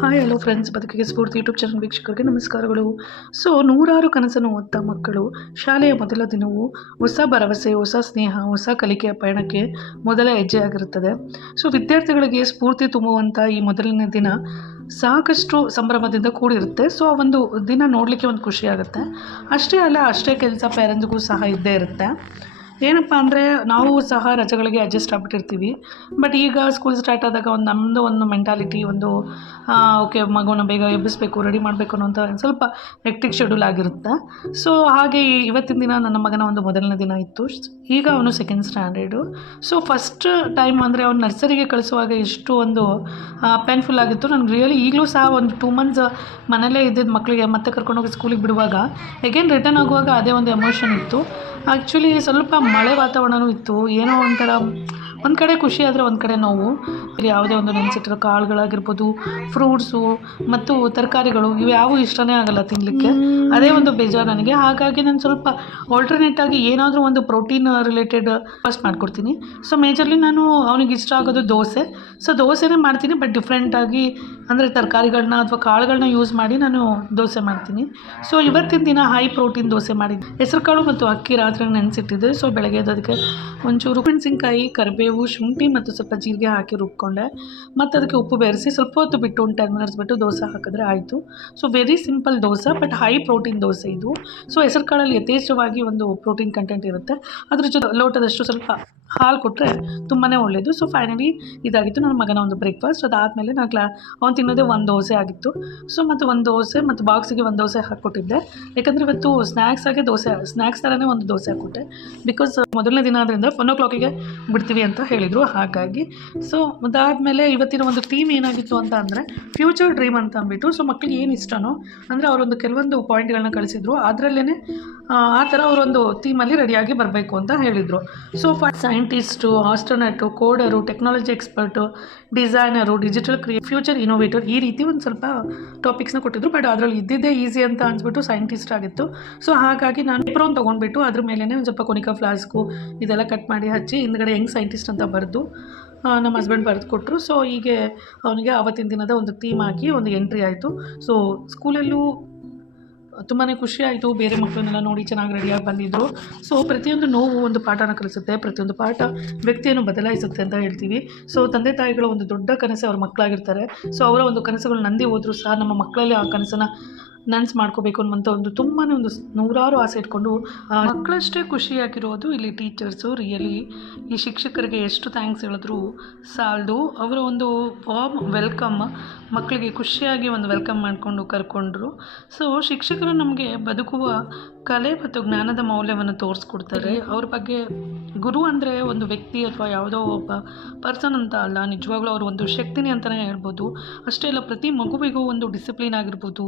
Hi hello friends, ಬದುಕಿಗೆ ಸ್ಫೂರ್ತಿ YouTube channel ವೀಕ್ಷಕರಿಗೆ ನಮಸ್ಕಾರಗಳು. ಸೊ ನೂರಾರು ಕನಸನ್ನು ಹೊತ್ತ ಮಕ್ಕಳು ಶಾಲೆಯ ಮೊದಲ ದಿನವು ಹೊಸ ಭರವಸೆ, ಹೊಸ ಸ್ನೇಹ, ಹೊಸ ಕಲಿಕೆಯ ಪಯಣಕ್ಕೆ ಮೊದಲ ಹೆಜ್ಜೆಯಾಗಿರುತ್ತದೆ. ಸೊ ವಿದ್ಯಾರ್ಥಿಗಳಿಗೆ ಸ್ಫೂರ್ತಿ ತುಂಬುವಂಥ ಈ ಮೊದಲನೇ ದಿನ ಸಾಕಷ್ಟು ಸಂಭ್ರಮದಿಂದ ಕೂಡಿರುತ್ತೆ. ಸೊ ಆ ಒಂದು ದಿನ ನೋಡಲಿಕ್ಕೆ ಒಂದು ಖುಷಿ ಆಗುತ್ತೆ. ಅಷ್ಟೇ ಅಲ್ಲ, ಅಷ್ಟೇ ಕೆಲಸ ಪೇರೆಂಟ್ಸ್ಗೂ ಸಹ ಇದ್ದೇ ಇರುತ್ತೆ. ಏನಪ್ಪ ಅಂದರೆ, ನಾವು ಸಹ ರಜೆಗಳಿಗೆ ಅಡ್ಜಸ್ಟ್ ಆಗ್ಬಿಟ್ಟಿರ್ತೀವಿ. ಬಟ್ ಈಗ ಸ್ಕೂಲ್ ಸ್ಟಾರ್ಟ್ ಆದಾಗ ನಮ್ಮದು ಒಂದು ಮೆಂಟಾಲಿಟಿ ಓಕೆ, ಮಗುನ ಬೇಗ ಎಬ್ಬಿಸಬೇಕು, ರೆಡಿ ಮಾಡಬೇಕು ಅನ್ನೋಂಥ ಸ್ವಲ್ಪ ಹೆಕ್ಟಿಕ್ ಶೆಡ್ಯೂಲ್ ಆಗಿರುತ್ತೆ. ಸೊ ಹಾಗೆ ಇವತ್ತಿನ ದಿನ ನನ್ನ ಮಗನ ಒಂದು ಮೊದಲನೇ ದಿನ ಇತ್ತು. ಈಗ ಅವನು second standard. So first time ಅಂದರೆ ಅವ್ನು ನರ್ಸರಿಗೆ ಕಳಿಸುವಾಗ ಎಷ್ಟು ಒಂದು ಪೇನ್ಫುಲ್ ಆಗಿತ್ತು ನನಗೆ ರಿಯಲಿ. ಈಗಲೂ ಸಹ ಒಂದು 2 ಮಂತ್ಸ್ ಮನೇಲೇ ಇದ್ದಿದ್ದು ಮಕ್ಕಳಿಗೆ ಮತ್ತೆ ಕರ್ಕೊಂಡೋಗಿ ಸ್ಕೂಲಿಗೆ ಬಿಡುವಾಗ ಎಗೇನ್ ರಿಟರ್ನ್ ಆಗುವಾಗ ಅದೇ ಒಂದು ಎಮೋಷನ್ ಇತ್ತು. ಆ್ಯಕ್ಚುಲಿ ಸ್ವಲ್ಪ ಮಳೆ ವಾತಾವರಣವೂ ಇತ್ತು. ಏನೋ ಒಂಥರ ಒಂದು ಕಡೆ ಖುಷಿ ಆದರೆ ಒಂದು ಕಡೆ ನೋವು. ಯಾವುದೇ ಒಂದು ನೆನೆಸಿಟ್ಟಿರೋ ಕಾಳುಗಳಾಗಿರ್ಬೋದು, ಫ್ರೂಟ್ಸು ಮತ್ತು ತರಕಾರಿಗಳು ಇವು ಯಾವುವು ಇಷ್ಟನೇ ಆಗಲ್ಲ ತಿನ್ನಲಿಕ್ಕೆ. ಅದೇ ಒಂದು ಬೇಜಾರು ನನಗೆ. ಹಾಗಾಗಿ ನಾನು ಸ್ವಲ್ಪ ಆಲ್ಟರ್ನೇಟಾಗಿ ಏನಾದರೂ ಒಂದು ಪ್ರೋಟೀನ್ ರಿಲೇಟೆಡ್ ಫಸ್ಟ್ ಮಾಡ್ಕೊಡ್ತೀನಿ. ಸೊ ಮೇಜರ್ಲಿ ನಾನು ಅವನಿಗೆ ಇಷ್ಟ ಆಗೋದು ದೋಸೆ. ಸೊ ದೋಸೆನೇ ಮಾಡ್ತೀನಿ, ಬಟ್ ಡಿಫ್ರೆಂಟಾಗಿ ಅಂದರೆ ತರಕಾರಿಗಳನ್ನ ಅಥವಾ ಕಾಳುಗಳನ್ನ ಯೂಸ್ ಮಾಡಿ ನಾನು ದೋಸೆ ಮಾಡ್ತೀನಿ. ಸೊ ಇವತ್ತಿನ ದಿನ ಹೈ ಪ್ರೋಟೀನ್ ದೋಸೆ ಮಾಡಿದ್ದೆ. ಹೆಸರು ಕಾಳು ಮತ್ತು ಅಕ್ಕಿ ರಾತ್ರಿ ನೆನೆಸಿಟ್ಟಿದ್ದೆ. ಸೊ ಬೆಳಗ್ಗೆ ಅದಕ್ಕೆ ಒಂಚೂರು ಮೆಣಸಿನ್ಕಾಯಿ, ಕರಿಬೇವು, ಶುಂಠಿ ಮತ್ತು ಸ್ವಲ್ಪ ಜೀರಿಗೆ ಹಾಕಿ ರುಬ್ಕೊಂಡೆ. ಮತ್ತು ಅದಕ್ಕೆ ಉಪ್ಪು ಬೆರೆಸಿ ಸ್ವಲ್ಪ ಹೊತ್ತು ಬಿಟ್ಟು ಒಂದು 10 ಮಿನಿಟ್ಸ್ ಬಿಟ್ಟು ದೋಸೆ ಹಾಕಿದ್ರೆ ಆಯಿತು. So very simple dosa, but high protein dosa ಇದು. ಸೊ ಹೆಸರು ಕಾಳಲ್ಲಿ ಯಥೇಚ್ಛವಾಗಿ ಒಂದು ಪ್ರೋಟೀನ್ ಕಂಟೆಂಟ್ ಇರುತ್ತೆ. ಅದ್ರ ಜೊತೆ ಲೋಟದಷ್ಟು ಸ್ವಲ್ಪ ಹಾಲು ಕೊಟ್ಟರೆ ತುಂಬಾ ಒಳ್ಳೆಯದು. ಸೊ ಫೈನಲಿ ಇದಾಗಿತ್ತು ನನ್ನ ಮಗನ ಒಂದು ಬ್ರೇಕ್ಫಾಸ್ಟ್. ಅದಾದಮೇಲೆ ಅವ್ನು ತಿನ್ನೋದೇ ಒಂದು ದೋಸೆ ಆಗಿತ್ತು. ಸೊ ಮತ್ತು ಒಂದು ದೋಸೆ ಮತ್ತು ಬಾಕ್ಸಿಗೆ ಒಂದು ದೋಸೆ ಹಾಕ್ಕೊಟ್ಟಿದ್ದೆ. ಯಾಕಂದರೆ ಇವತ್ತು ಸ್ನ್ಯಾಕ್ಸ್ ಥರನೇ ಒಂದು ದೋಸೆ ಹಾಕ್ಕೊಟ್ಟೆ. ಬಿಕಾಸ್ ಮೊದಲನೇ ದಿನ ಆದ್ದರಿಂದ 1 o'clock ಬಿಡ್ತೀವಿ ಅಂತ ಹೇಳಿದರು, ಹಾಗಾಗಿ. ಸೊ ಅದಾದಮೇಲೆ ಇವತ್ತಿನ ಒಂದು ಥೀಮ್ ಏನಾಗಿತ್ತು ಅಂತ ಅಂದರೆ ಫ್ಯೂಚರ್ ಡ್ರೀಮ್ ಅಂತ ಅಂದ್ಬಿಟ್ಟು. ಸೊ ಮಕ್ಕಳಿಗೆ ಏನು ಇಷ್ಟನೋ ಅಂದರೆ ಅವರೊಂದು ಕೆಲವೊಂದು ಪಾಯಿಂಟ್ಗಳನ್ನ ಕಳಿಸಿದ್ರು. ಅದರಲ್ಲೇ ಆ ಥರ ಅವರೊಂದು ಥೀಮಲ್ಲಿ ರೆಡಿಯಾಗಿ ಬರಬೇಕು ಅಂತ ಹೇಳಿದರು. So scientist, astronaut, coder, technology expert, designer, digital future innovator, ಈ ರೀತಿ ಒಂದು ಸ್ವಲ್ಪ ಟಾಪಿಕ್ಸ್ನ ಕೊಟ್ಟಿದ್ರು. ಬಟ್ ಅದರಲ್ಲಿ ಇದ್ದಿದ್ದೇ ಈಸಿ ಅಂತ ಅನ್ಸ್ಬಿಟ್ಟು ಸೈಂಟಿಸ್ಟ್ ಆಗಿತ್ತು. ಸೊ ಹಾಗಾಗಿ ನಾನು ಪೇಪರ್ ತೊಗೊಂಡ್ಬಿಟ್ಟು ಅದ್ರ ಮೇಲೇ ಒಂದು ಸ್ವಲ್ಪ ಕೊನಿಕಾ ಫ್ಲಾಸ್ಕು ಇದೆಲ್ಲ ಕಟ್ ಮಾಡಿ ಹಚ್ಚಿ ಹಿಂದ್ಗಡೆ ಯಂಗ್ ಸೈಂಟಿಸ್ಟ್ ಅಂತ ಬರೆದು ನಮ್ಮ ಹಸ್ಬೆಂಡ್ ಬರೆದು ಕೊಟ್ಟರು. ಸೊ ಹೀಗೆ ಅವನಿಗೆ ಆವತ್ತಿನ ದಿನದ ಒಂದು ಥೀಮ್ ಹಾಕಿ ಒಂದು ಎಂಟ್ರಿ ಆಯಿತು. ಸೊ ಸ್ಕೂಲಲ್ಲೂ ತುಂಬಾ ಖುಷಿ ಆಯಿತು. ಬೇರೆ ಮಕ್ಕಳನ್ನೆಲ್ಲ ನೋಡಿ ಚೆನ್ನಾಗಿ ರೆಡಿಯಾಗಿ ಬಂದಿದ್ದರು. ಸೊ ಪ್ರತಿಯೊಂದು ನೋವು ಒಂದು ಪಾಠನ ಕಲಿಸುತ್ತೆ, ಪ್ರತಿಯೊಂದು ಪಾಠ ವ್ಯಕ್ತಿಯನ್ನು ಬದಲಾಯಿಸುತ್ತೆ ಅಂತ ಹೇಳ್ತೀವಿ. ಸೊ ತಂದೆ ತಾಯಿಗಳ ಒಂದು ದೊಡ್ಡ ಕನಸು ಅವ್ರ ಮಕ್ಕಳಾಗಿರ್ತಾರೆ. ಸೊ ಅವರ ಒಂದು ಕನಸುಗಳು ನಂದಿ ಹೋದರೂ ಸಹ ನಮ್ಮ ಮಕ್ಕಳಲ್ಲಿ ಆ ಕನಸನ್ನು ನನಸು ಮಾಡ್ಕೋಬೇಕು ಅನ್ನುವಂಥ ಒಂದು ತುಂಬಾ ಒಂದು ನೂರಾರು ಆಸೆ ಇಟ್ಕೊಂಡು ಮಕ್ಕಳಷ್ಟೇ ಖುಷಿಯಾಗಿರೋದು ಇಲ್ಲಿ ಟೀಚರ್ಸು. ರಿಯಲಿ ಈ ಶಿಕ್ಷಕರಿಗೆ ಎಷ್ಟು ಥ್ಯಾಂಕ್ಸ್ ಹೇಳಿದ್ರು ಸಾಲದು. ಅವರ ಒಂದು ವಾರ್ಮ್ ವೆಲ್ಕಮ್, ಮಕ್ಕಳಿಗೆ ಖುಷಿಯಾಗಿ ಒಂದು ವೆಲ್ಕಮ್ ಮಾಡಿಕೊಂಡು ಕರ್ಕೊಂಡ್ರು. ಸೊ ಶಿಕ್ಷಕರು ನಮಗೆ ಬದುಕುವ ಕಲೆ ಮತ್ತು ಜ್ಞಾನದ ಮೌಲ್ಯವನ್ನು ತೋರಿಸ್ಕೊಡ್ತಾರೆ. ಅವ್ರ ಬಗ್ಗೆ ಗುರು ಅಂದರೆ ಒಂದು ವ್ಯಕ್ತಿ ಅಥವಾ ಯಾವುದೋ ಒಬ್ಬ ಪರ್ಸನ್ ಅಂತ ಅಲ್ಲ, ನಿಜವಾಗ್ಲೂ ಅವರು ಒಂದು ಶಕ್ತಿನೇ ಅಂತಲೇ ಹೇಳ್ಬೋದು. ಅಷ್ಟೇ ಅಲ್ಲ, ಪ್ರತಿ ಮಗುವಿಗೂ ಒಂದು ಡಿಸಿಪ್ಲಿನ್ ಆಗಿರ್ಬೋದು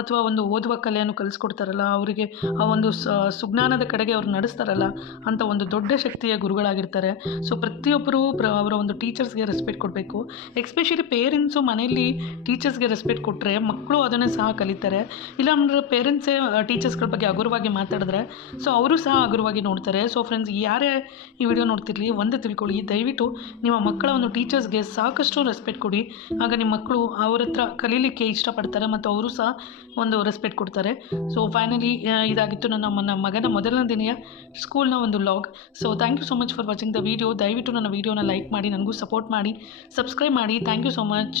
ಅಥವಾ ಒಂದು ಓದುವ ಕಲೆಯನ್ನು ಕಲಿಸ್ಕೊಡ್ತಾರಲ್ಲ, ಅವರಿಗೆ ಆ ಒಂದು ಸುಜ್ಞಾನದ ಕಡೆಗೆ ಅವ್ರು ನಡೆಸ್ತಾರಲ್ಲ ಅಂತ ಒಂದು ದೊಡ್ಡ ಶಕ್ತಿಯ ಗುರುಗಳಾಗಿರ್ತಾರೆ. ಸೊ ಪ್ರತಿಯೊಬ್ಬರು ಅವರ ಒಂದು ಟೀಚರ್ಸ್ಗೆ ರೆಸ್ಪೆಕ್ಟ್ ಕೊಡಬೇಕು. ಎಸ್ಪೆಷಲಿ ಪೇರೆಂಟ್ಸು ಮನೆಯಲ್ಲಿ ಟೀಚರ್ಸ್ಗೆ ರೆಸ್ಪೆಕ್ಟ್ ಕೊಟ್ಟರೆ ಮಕ್ಕಳು ಅದನ್ನೇ ಸಹ ಕಲಿತಾರೆ. ಇಲ್ಲಾಂದರೆ ಪೇರೆಂಟ್ಸೇ ಟೀಚರ್ಸ್ಗಳ ಬಗ್ಗೆ ಹಗುರವಾಗಿ ಮಾತಾಡಿದ್ರೆ ಸೊ ಅವರು ಸಹ ಹಗುರವಾಗಿ ನೋಡ್ತಾರೆ. ಸೊ ಫ್ರೆಂಡ್ಸ್, ಯಾರೇ ಈ ವಿಡಿಯೋ ನೋಡ್ತಿರ್ಲಿ, ಒಂದು ತಿಳ್ಕೊಳ್ಳಿ, ದಯವಿಟ್ಟು ನಿಮ್ಮ ಮಕ್ಕಳ ಒಂದು ಟೀಚರ್ಸ್ಗೆ ಸಾಕಷ್ಟು ರೆಸ್ಪೆಕ್ಟ್ ಕೊಡಿ. ಆಗ ನಿಮ್ಮ ಮಕ್ಕಳು ಅವ್ರ ಹತ್ರ ಕಲೀಲಿಕ್ಕೆ ಇಷ್ಟಪಡ್ತಾರೆ ಮತ್ತು ಅವರು ಸಹ ಒಂದು ರೆಸ್ಪೆಕ್ಟ್ ಕೊಡ್ತಾರೆ. ಸೊ ಫೈನಲಿ ಇದಾಗಿತ್ತು ನನ್ನ ಮಗನ ಮೊದಲನೇ ದಿನ ಸ್ಕೂಲ್ನ ಒಂದು vlog. So thank you so much for watching the video. ದಯವಿಟ್ಟು ನನ್ನ ವಿಡಿಯೋನ ಲೈಕ್ ಮಾಡಿ, ನನಗೂ ಸಪೋರ್ಟ್ ಮಾಡಿ, ಸಬ್ಸ್ಕ್ರೈಬ್ ಮಾಡಿ. Thank you so much.